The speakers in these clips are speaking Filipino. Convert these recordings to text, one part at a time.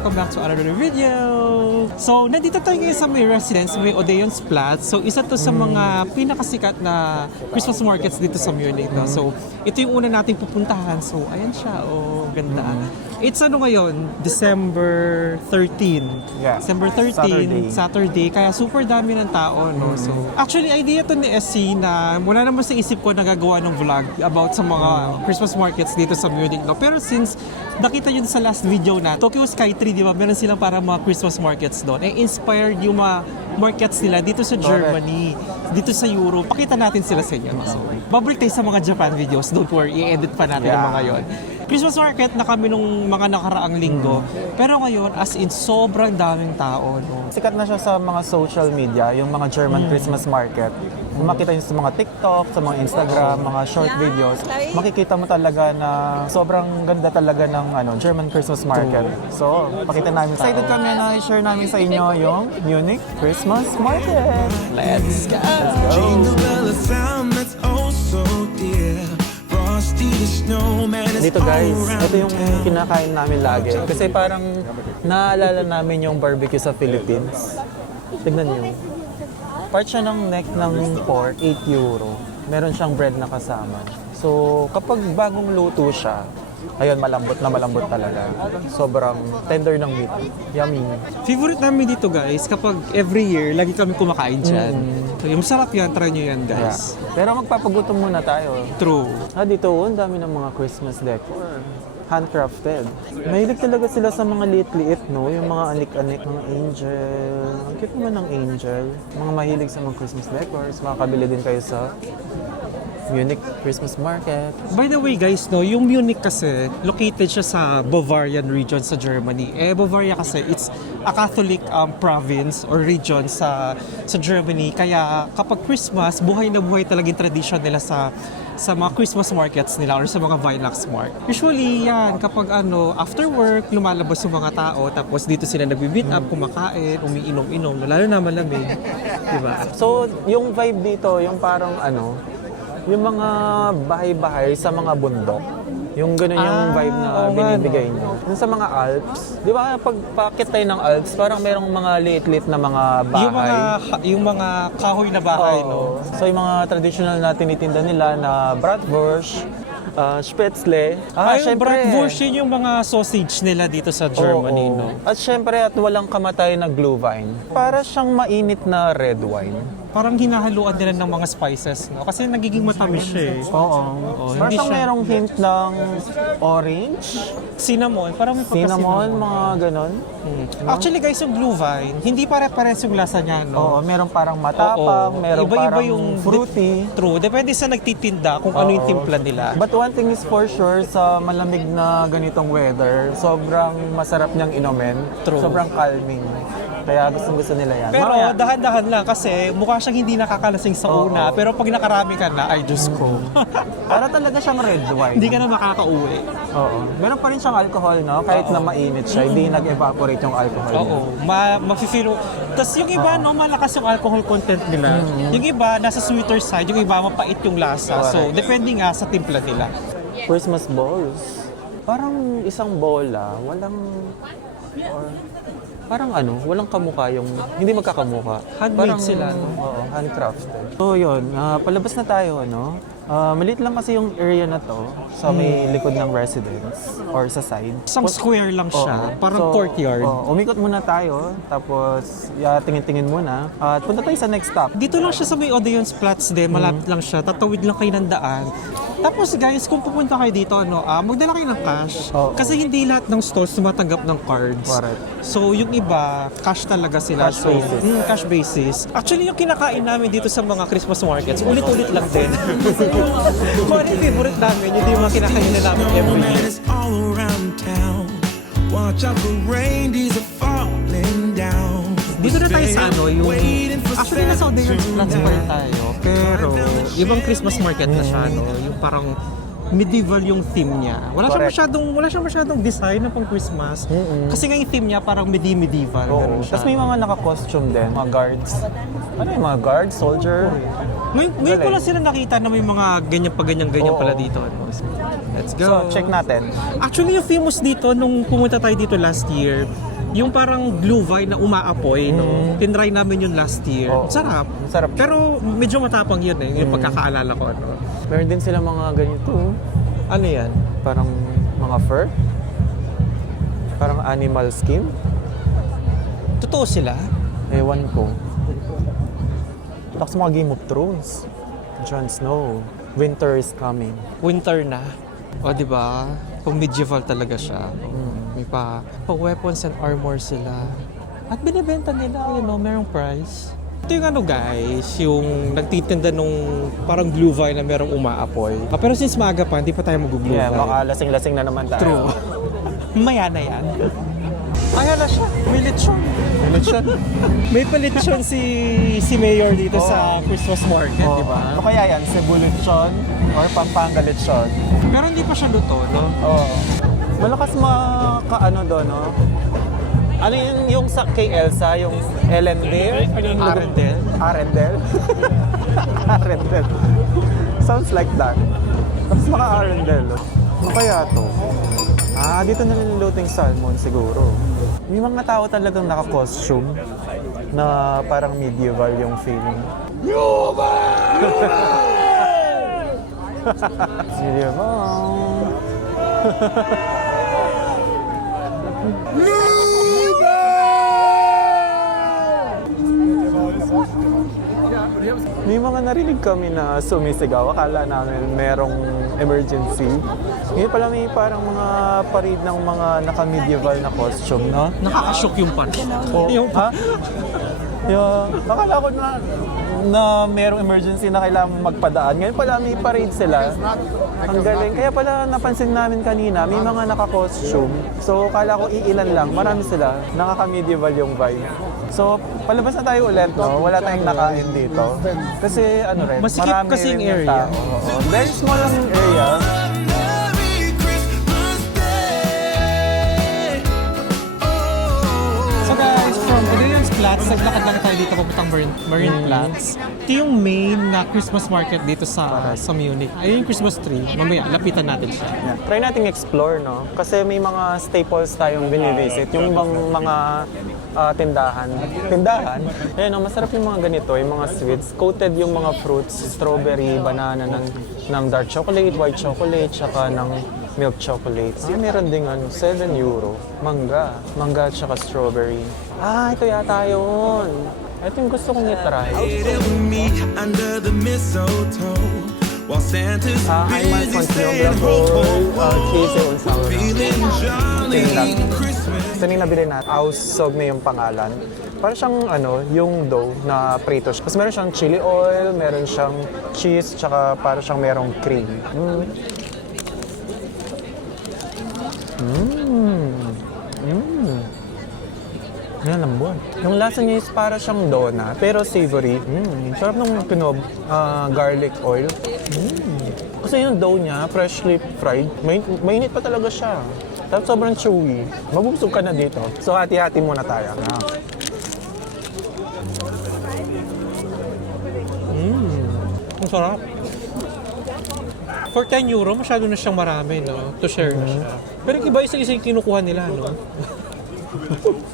welcome back to another video! So, nandito tayo ngayon sa may residence, may Odeon's Platz. So, isa to sa mga pinakasikat na Christmas markets dito sa Munich. No? So, ito yung una nating pupuntahan. So, ayan siya. Oh, ganda. It's ano ngayon? December 13. Yeah. December 13, Saturday. Kaya super dami ng tao. No? So, actually, idea to ni SC na mula naman sa isip ko na gagawa ng vlog about sa mga Christmas markets dito sa Munich. No? Pero since nakita nyo sa last video na Tokyo Sky Tree, di ba? Meron silang para mga Christmas markets doon. Eh, inspired yung mga markets nila dito sa Germany, dito sa Europe. Pakita natin sila sa inyo. No? So, babalik tayo sa mga Japan videos. Don't worry, i-edit pa natin yung mga yon. Christmas market na kami nung mga nakaraang linggo. Pero ngayon, as in, sobrang daming tao. No? Sikat na siya sa mga social media, yung mga German Christmas market. Kung makita nyo sa mga TikTok, sa mga Instagram, mga short videos, makikita mo talaga na sobrang ganda talaga ng German Christmas market. So, pakita namin. Excited kami na i-share namin sa inyo yung Munich Christmas market. Let's go! Jingle bell, a sound that's oh so dear. Frosty the snowman is Dito guys, all around ito yung kinakain namin lagi. Kasi parang naalala namin yung barbecue sa Philippines. Tignan nyo. Part siya ng neck ng pork, 8 euro. Meron siyang bread na kasama. So, kapag bagong luto siya, ayun, malambot na malambot talaga. Sobrang tender ng meat. Yummy. Favorite namin dito guys, kapag every year, lagi kami kumakain dyan. So, yung masarap yan, try nyo yan Yeah. guys. Pero magpapagutom muna tayo. True. Dito, ang dami ng mga Christmas decor. Handcrafted. Mahilig talaga sila sa mga liit-liit, no? Yung mga anik-anik, mga angel. Ang cute naman ng angel. Mga mahilig sa mga Christmas decors. Makakabili din kayo sa Munich Christmas Market. By the way guys, no, yung Munich kasi, located siya sa Bavarian region sa Germany. Eh, Bavaria kasi, it's a Catholic province or region sa Germany. Kaya kapag Christmas, buhay na buhay talaga yung tradition nila sa mga Christmas markets nila or sa mga Weihnachtsmarkt. Usually yan, kapag after work, lumalabas yung mga tao, tapos dito sila nagbi-meet up, kumakain, umiinom-inom, lalo na malamig. Diba? So, yung vibe dito, yung parang yung mga bahay-bahay sa mga bundok. Yung gano'n yung vibe na binibigay niyo. Yung sa mga Alps, di ba pag pakit tayo ng Alps, parang merong mga liit-liit na mga bahay. Yung mga kahoy na bahay, no? So yung mga traditional na tinitinda nila na bratwurst, spätzle. Yung bratwurst, yun yung mga sausage nila dito sa Germany, no? At syempre, at walang kamatay na glühwein. Para siyang mainit na red wine. Parang hinahaluan nila ng mga spices, no? Kasi nagiging matamis siya, eh. Oo. Parang hindi siyang siya- merong hint ng orange, Cinnamon, parang may cinnamon, mga ganon. Actually guys, yung Glühwein, hindi pare-pares yung lasa niya, no? Oo, merong parang matapang, merong Iba-iba parang yung fruity. True, depende sa nagtitinda kung ano yung timpla nila. But one thing is for sure, sa malamig na ganitong weather, sobrang masarap niyang inumin. True. Sobrang calming. Kaya gustong-gusto nila yan. Pero Mamaya, dahan-dahan lang kasi mukha siyang hindi nakakalasing sa una, pero pag nakarami ka na, ay Diyos ko. para talaga siyang red wine. Hindi ka na makakauwi. Oo. Meron pa rin siyang alcohol, no? Kahit na mainit siya, hindi nag-evaporate yung alcohol niya. Oo, mafe-feel. Tapos yung iba, no, malakas yung alcohol content nila. Yung iba, nasa sweeter side, yung iba, mapait yung lasa. So, depende nga sa timpla nila. Christmas balls. Parang isang bola, walang... Or, parang walang kamukha yung... Hindi magkakamukha. Handmade sila, no? Oo, handcrafted. So yun, palabas na tayo, no? Maliit lang kasi yung area na to sa may likod ng residence or sa side. Isang square lang siya, Oo. parang So, courtyard. umikot muna tayo, tapos tingin-tingin muna. At punta tayo sa next stop. Dito lang siya sa may Odeon's Platz din, malapit lang siya, tatawid lang kayo ng daan. Tapos guys, kung pupunta kayo dito, magdala kayo ng cash. Oo. Kasi hindi lahat ng stores tumatanggap ng cards. Correct. So yung iba, cash talaga sila. Cash So, basis. cash basis. Actually, yung kinakain namin dito sa mga Christmas markets, ulit-ulit lang din. Kung ano yung favorite namin, yun yung mga kinakain na namin every snowman year. is all around town. Watch out for reindeers are falling down. Dito na tayo sa yung... Waiting for Actually, nasa Odeon's Platz pa rin tayo. Pero, ibang Christmas market na siya, no? Yung parang medieval yung theme niya. Wala siyang masyadong design na pang Christmas. Kasi nga yung theme niya parang medieval. Ganun siya. Tapos may mga naka-costume din, mga guards. Ano yung mga guards? Soldier? Ngayon ko lang sila nakita na may mga ganyan Oo. pala dito. Let's go. So, check natin. Actually, yung famous dito, nung pumunta tayo dito last year, Yung parang Glühwein na umaapoy, no? Tinry namin yun last year. Oo. Sarap. Sarap. Pero medyo matapang yun yung pagkakaalala ko. No? Meron din sila mga ganito. Ano yan? Parang mga fur? Parang animal skin? Totoo sila. Ewan ko. Tapos mga Game of Thrones. Jon Snow. Winter is coming. Winter na. O, di ba? Pag medieval talaga siya. May pa weapons and armor sila. At binibenta nila, merong price. Ito yung ano guys, yung nagtitinda nung parang Glühwein na merong umaapoy. Pero since maaga pa, hindi pa tayo mag-Glühwein. Yeah, makalasing-lasing na naman tayo. True. Maya na yan. Kaya na siya. May lechon. May palitsyon si Mayor dito sa Christmas market, di ba? Ano kaya yan? Cebu lechon or Pampanga lechon? Pero hindi pa siya luto, no? Oo. Malakas makaano doon, no? Ano yung sa kay Elsa, yung Elendel? Arendel. Arendel? Arendel. Sounds like that. Tapos mga Arendel. Ano kaya to? Dito na niluluto yung salmon siguro. May mga tao talagang naka-costume na parang medieval yung feeling. Medieval. May mga narinig kami na sumisigaw. Akala namin merong emergency. Ngayon pala may parang mga parade ng mga naka-medieval na costume, no? Nakakashock yung punch. Yung Ha? Akala ko na merong emergency na kailangan magpadaan. Ngayon pala may parade sila. Ang galing. Kaya pala napansin namin kanina, may mga naka-costume. So kala ko iilan lang. Marami sila. Nakaka-medieval yung vibe. So palabas na tayo ulit, no? Wala tayong nakain dito. Kasi ano rin, Masikip marami kasing rin yung area. tao. Oo. Very small lang yung area. Merry Christmas Day. So guys, from Adrian's Platz, naglakad lang tayo dito papuntang Marine Platz. Ito yung main na Christmas market dito sa Munich. Ayun yung Christmas tree. Mamaya, lapitan natin siya. Yeah. Try nating explore, no? Kasi may mga staples tayong binivisit. Yung mga tindahan. Tindahan? Ayun, no? Masarap yung mga ganito, yung mga sweets. Coated yung mga fruits, strawberry, banana, ng dark chocolate, white chocolate, tsaka ng milk chocolate. Meron ding ano, 7 euro. Mangga. Mangga tsaka strawberry. Ito yata yun. Ito yung gusto kong i-try. Waiting with me under the mistletoe while Santa's Einmal busy von saying ho, ho, ho. Käse und Sauerkraut. Feeling jolly Christmas. Ito yung nabili natin. Aussogme yung pangalan. Parang siyang yung dough na prito. Kasi meron siyang chili oil, meron siyang cheese, tsaka parang siyang merong cream. Yan, lambot. Yung lasa niya is para siyang donut, pero savory. Sarap ng garlic oil. Kasi yung dough niya, freshly fried, mainit pa talaga siya. Tapos sobrang chewy. Mabubusog ka na dito. So hati-hati muna tayo. Ang sarap. For 10 euro, masyado na siyang marami, no? To share na siya. Pero yung iba isa-isa yung kinukuha nila, no?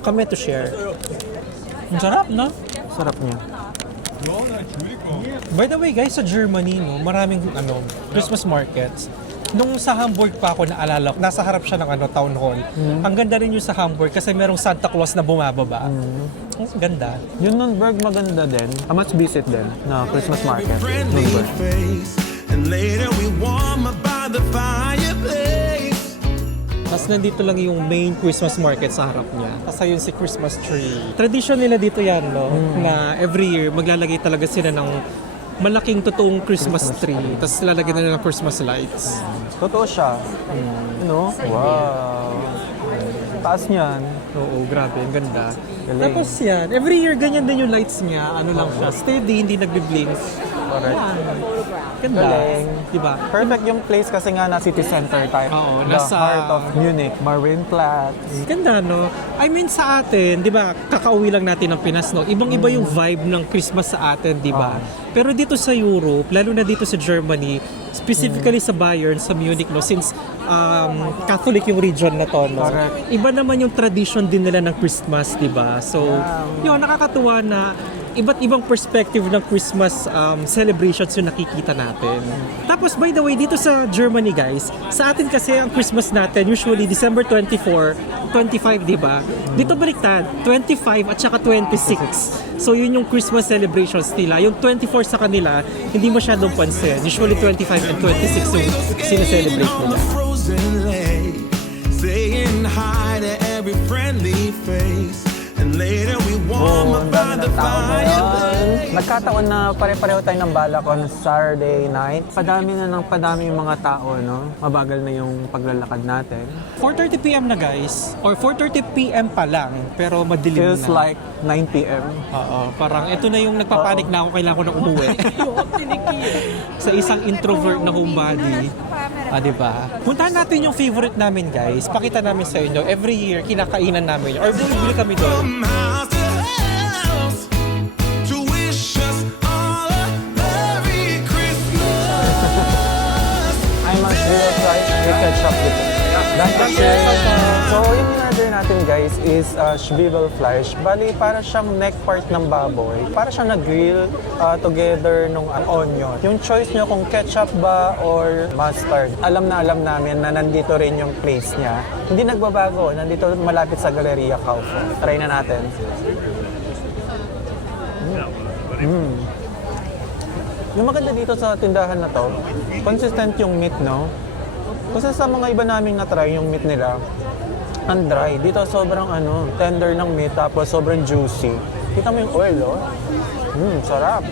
Kami to share. Ang sarap, no? Sarap niya. By the way, guys, sa Germany, no, maraming Christmas markets. Nung sa Hamburg pa ako naalala ko, nasa harap siya ng town hall. Ang ganda rin yung sa Hamburg kasi merong Santa Claus na bumababa. Ang ganda. Yung Nürnberg maganda din. A must visit din na Christmas market. Friendly Nürnberg. face, and later we warm up by the fireplace. Tapos nandito lang yung main Christmas market sa harap niya. Tapos ayun si Christmas tree. Tradition nila dito yan, no? Na every year maglalagay talaga sila ng malaking totoong Christmas tree. Tapos lalagyan nila ng Christmas lights. Totoo siya. Wow. Taas niyan. Oo, grabe. Ang ganda. Galing. Tapos yan, every year ganyan din yung lights niya. Ano lang siya, steady, hindi nagbi-blink. Correct. Yan. Ganda. Galing. Diba? Perfect yung place kasi nga na city center type. Oo, The nasa- heart of Munich, Marienplatz. Ganda, no? I mean, sa atin, di ba, kakauwi lang natin ng Pinas, no? Ibang-iba yung vibe ng Christmas sa atin, di ba? Pero dito sa Europe, lalo na dito sa Germany, specifically sa Bayern, sa Munich, no? Since Catholic yung region na to, no? Correct. Iba naman yung tradition din nila ng Christmas, di ba? So, yun, nakakatuwa na iba't ibang perspective ng Christmas celebrations yung nakikita natin. Tapos, by the way, dito sa Germany, guys, sa atin kasi ang Christmas natin, usually December 24, 25, di ba? Dito baliktad, 25 at saka 26. So, yun yung Christmas celebrations nila. Yung 24 sa kanila, hindi masyadong pansin. Usually 25 and 26 yung sineselebrate on nila. the frozen lake, saying hi to every friendly face. And later we warm up by the fire. Nagkataon na pare-pareho tayo ng balak on Saturday night. Padami yung mga tao, no? Mabagal na yung paglalakad natin. 4:30 p.m. na, guys. Or 4:30 p.m. pa lang, pero madilim Feels na. like 9 p.m. Oo, parang ito na yung nagpapanik na ako, kailangan ko na umuwi. Sa isang introvert na homebody. Di ba? Puntahan natin yung favorite namin, guys. Pakita namin sa inyo. Every year, kinakainan namin yun. Or bumibili kami doon. From house to house to wish us all a Merry Christmas. I'm a zero fries with ketchup dito. So, yung in-order natin guys is Schwebelfleisch. Bali, para siyang neck part ng baboy. Para siyang nag-grill together nung onion. Yung choice nyo kung ketchup ba or mustard. Alam namin na nandito rin yung place niya. Hindi nagbabago. Nandito malapit sa Galleria Kaufhof. Try na natin. Yung maganda dito sa tindahan na to, consistent yung meat, no? Kasi sa mga iba naming na-try yung meat nila, ang dry. Dito sobrang tender ng meat, tapos sobrang juicy. Kita mo yung oil, oh. Sarap.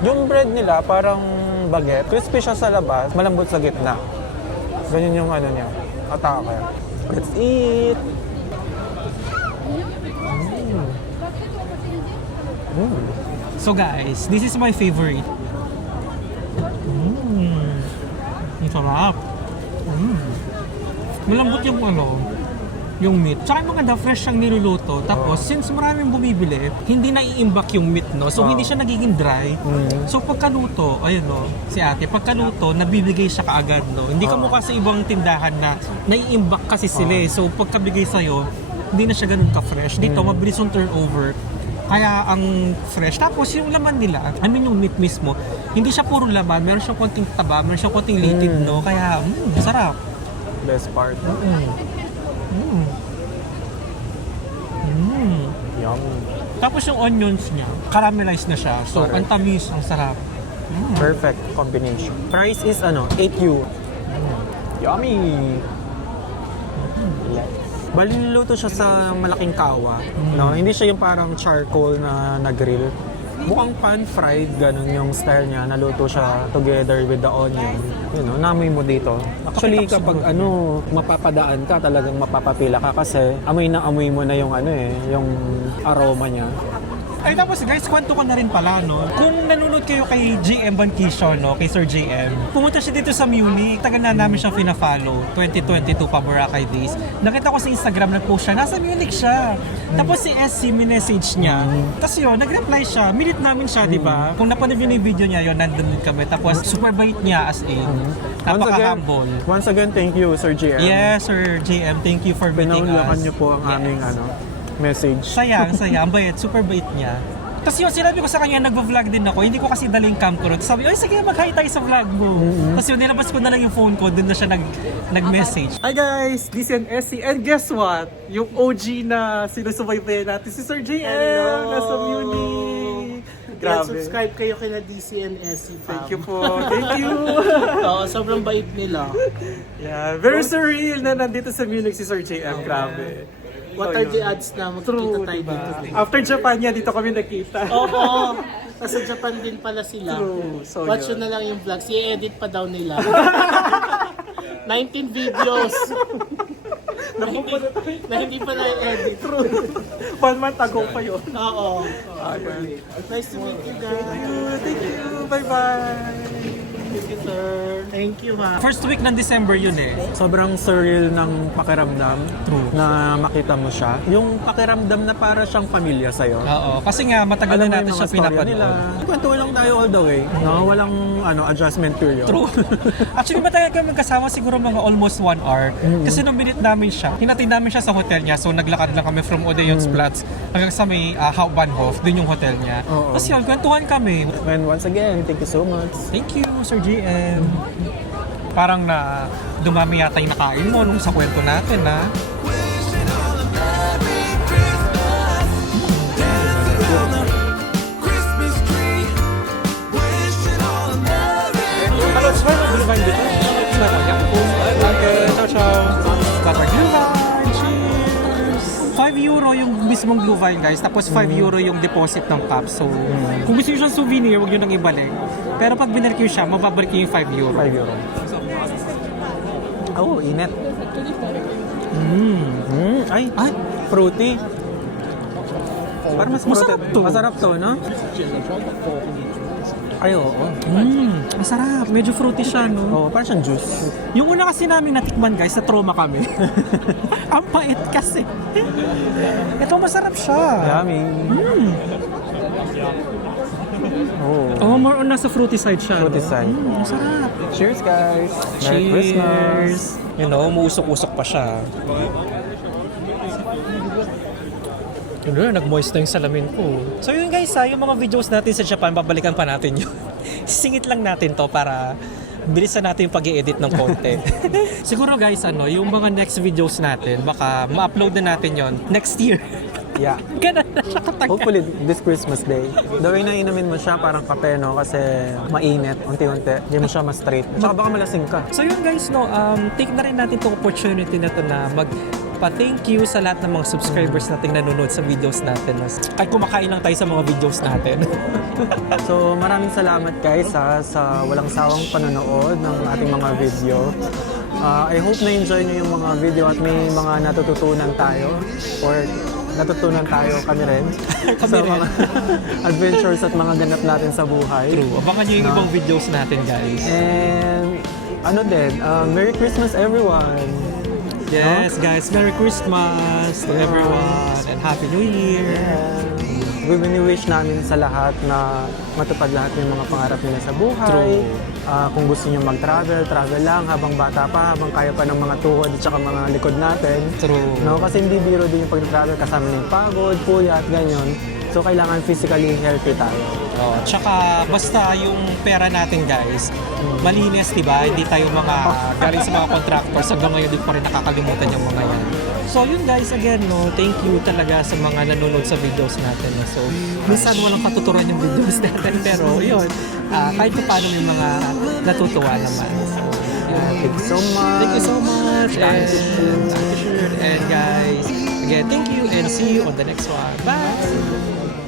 Yung bread nila parang baguette. Crispy siya sa labas, malambot sa gitna. Ganyan yung niya, atake. Let's eat! So guys, this is my favorite. Ang sarap. Malambot yung yung meat. Tsaka yung maganda, fresh siyang niluluto. Tapos, since maraming bumibili, hindi naiimbak yung meat, no? So, hindi siya nagiging dry. So, pagkaluto, ayun, no? Si ate, pagkaluto, nabibigay siya kaagad, no? Hindi ka mukha sa ibang tindahan na naiimbak kasi sila, eh. So, pagkabigay sa'yo, hindi na siya ganun ka-fresh. Dito, mabilis yung turnover. Kaya ang fresh. Tapos yung laman nila, yung meat mismo, hindi siya puro laman. Meron siyang konting taba, meron siyang konting litid, no? Kaya, sarap. Best part. Yum. Tapos yung onions niya, caramelized na siya. So, ang tamis, ang sarap. Perfect combination. Price is 8 euro. Yummy! Bali niluto siya sa malaking kawa. No? Hindi siya yung parang charcoal na grill. Mukhang pan-fried, ganun yung style niya. Naluto siya together with the onion. Namoy mo dito. Actually, kapag mapapadaan ka, talagang mapapapila ka kasi amoy na amoy mo na yung yung aroma niya. Ay, tapos guys, kwento ko na rin pala, no? Kung nanonood kayo kay JM Banquisio, no? Kay Sir JM, pumunta siya dito sa Munich. Tagal na namin siyang fina-follow. 2022 pa Boracay Days. Nakita ko sa Instagram, nag-post siya. Nasa Munich siya. Tapos si SC, minessage niya. Tapos yun, nag-reply siya. Minute namin siya, di ba? Kung napanood yun yung video niya, yun, nandun din kami. Tapos super bait niya as in. Napaka-humble. Once again, thank you, Sir JM. Yes, Sir JM. Thank you for meeting Pinaunlakan us. niyo po ang aming message. Sayang. Ang bait. Super bait niya. Tapos yun, sinabi ko sa kanya, nag-vlog din ako. Hindi ko kasi daling cam ko. Tapos sabi, ay sige, mag-hi tayo sa vlog mo. Tapos yun, nilabas ko na lang yung phone ko. Doon na siya nag-message. Hi guys! This is SC. And guess what? Yung OG na sinusubaybayan natin, si Sir JM. Hello! Nasa Munich. Grabe. Subscribe kayo kina DCNSC fam. Thank you po. Thank you. Oo, sobrang bait nila. Yeah, very surreal na nandito sa Munich si Sir JM. Grabe. What are the odds na magkikita tayo diba? dito? After Japan niya, dito kami nakita. Oo. Nasa Japan din pala sila. True. So, Watch yun. nyo na lang yung vlogs. I-edit pa daw nila. 19 videos. na hindi pa na-edit. True. 1 month ago pa yun. Oo. Nice to meet you guys. Thank you. Bye-bye. Thank you, sir. Thank you, ha. First week ng December yun eh. Sobrang surreal ng pakiramdam na makita mo siya. Yung pakiramdam na para siyang pamilya sa'yo. Oo, kasi nga matagal Alam mo na natin yung siya mga storya nila. pinapanood. Kwento lang tayo all the way. No? Walang adjustment period. True. Actually, matagal kami magkasama, siguro mga almost 1 hour. Kasi nung minute namin siya, hinatid namin siya sa hotel niya. So naglakad lang kami from Odeonsplatz hanggang sa may Hauptbahnhof, dun yung hotel niya. Oo. Tapos yun, kwentuhan kami. And once again, thank you so much. Thank you, Sir GM. Parang na dumami yata yung nakain mo nung sa kwento natin, ha? Christmas tree, wishing all a merry Hello, sir. Glühwein bitte. Okay, ciao, ciao. Got Glühwein. Cheers. 5 euro yung mismong Glühwein, guys. Tapos 5 euro yung deposit ng cup. So, kung gusto nyo siyang souvenir, huwag nyo nang ibalik. Pero pag binalik nyo siya, mababalik nyo yung 5 euro. 5 euro. Oh, init. Ay, fruity. Parang mas Masarap fruity. to. Masarap to, no? Ay, oo. Masarap. Medyo fruity siya, no? Oo, parang siyang juice. Yung una kasi namin natikman, guys, na trauma kami. Ang pait kasi. Ito masarap siya. Yummy. Oh, Oh, more on nasa fruity side siya. fruity no? side. Masarap. Cheers, guys. Merry Christmas. You know, muusok-usok pa siya. Yun na, nag-moist na yung salamin ko. So yun guys, yung mga videos natin sa Japan, babalikan pa natin yun. Singit lang natin to para bilisan natin yung pag-i-edit ng konti. Siguro guys, yung mga next videos natin, baka ma-upload na natin yon next year. Yeah. Ganun na siya katagal. Hopefully, this Christmas Day. The way na inumin mo siya, parang kape, no? Kasi mainit, unti-unti. Hindi mo siya ma-straight. Tsaka baka malasing ka. So yun guys, take na rin natin itong opportunity na to na pa-thank you sa lahat ng mga subscribers nating nanonood sa videos natin. Ay, kumakain lang tayo sa mga videos natin. So, maraming salamat guys sa walang sawang panonood ng ating mga video. I hope na-enjoy nyo yung mga video at may mga natututunan tayo or natutunan tayo kami rin sa mga adventures at mga ganap natin sa buhay. True. Abangan nyo yung ibang videos natin guys. And Merry Christmas everyone! Yes guys, Merry Christmas to everyone and Happy New Year! Wish namin sa lahat na matupad lahat ng mga pangarap nila sa buhay. True. Kung gusto nyo mag-travel, travel lang habang bata pa, habang kaya pa ng mga tuhod at saka mga likod natin. True. No, kasi hindi biro din yung pag-travel kasama ng pagod, puyat, ganyan. So kailangan physically healthy tayo. Oh, tsaka basta yung pera natin guys, malinis, di ba? Hindi tayo mga galing sa mga contractors, hanggang ngayon di pa rin nakakalimutan yung mga yan. So yun guys, again, no, thank you talaga sa mga nanonood sa videos natin. No? So, minsan walang katuturan yung videos natin, pero yun, kahit pa paano may mga natutuwa naman. So, yun. Thank you so much. Thank you so much. And guys, again, thank you and see you on the next one. Bye!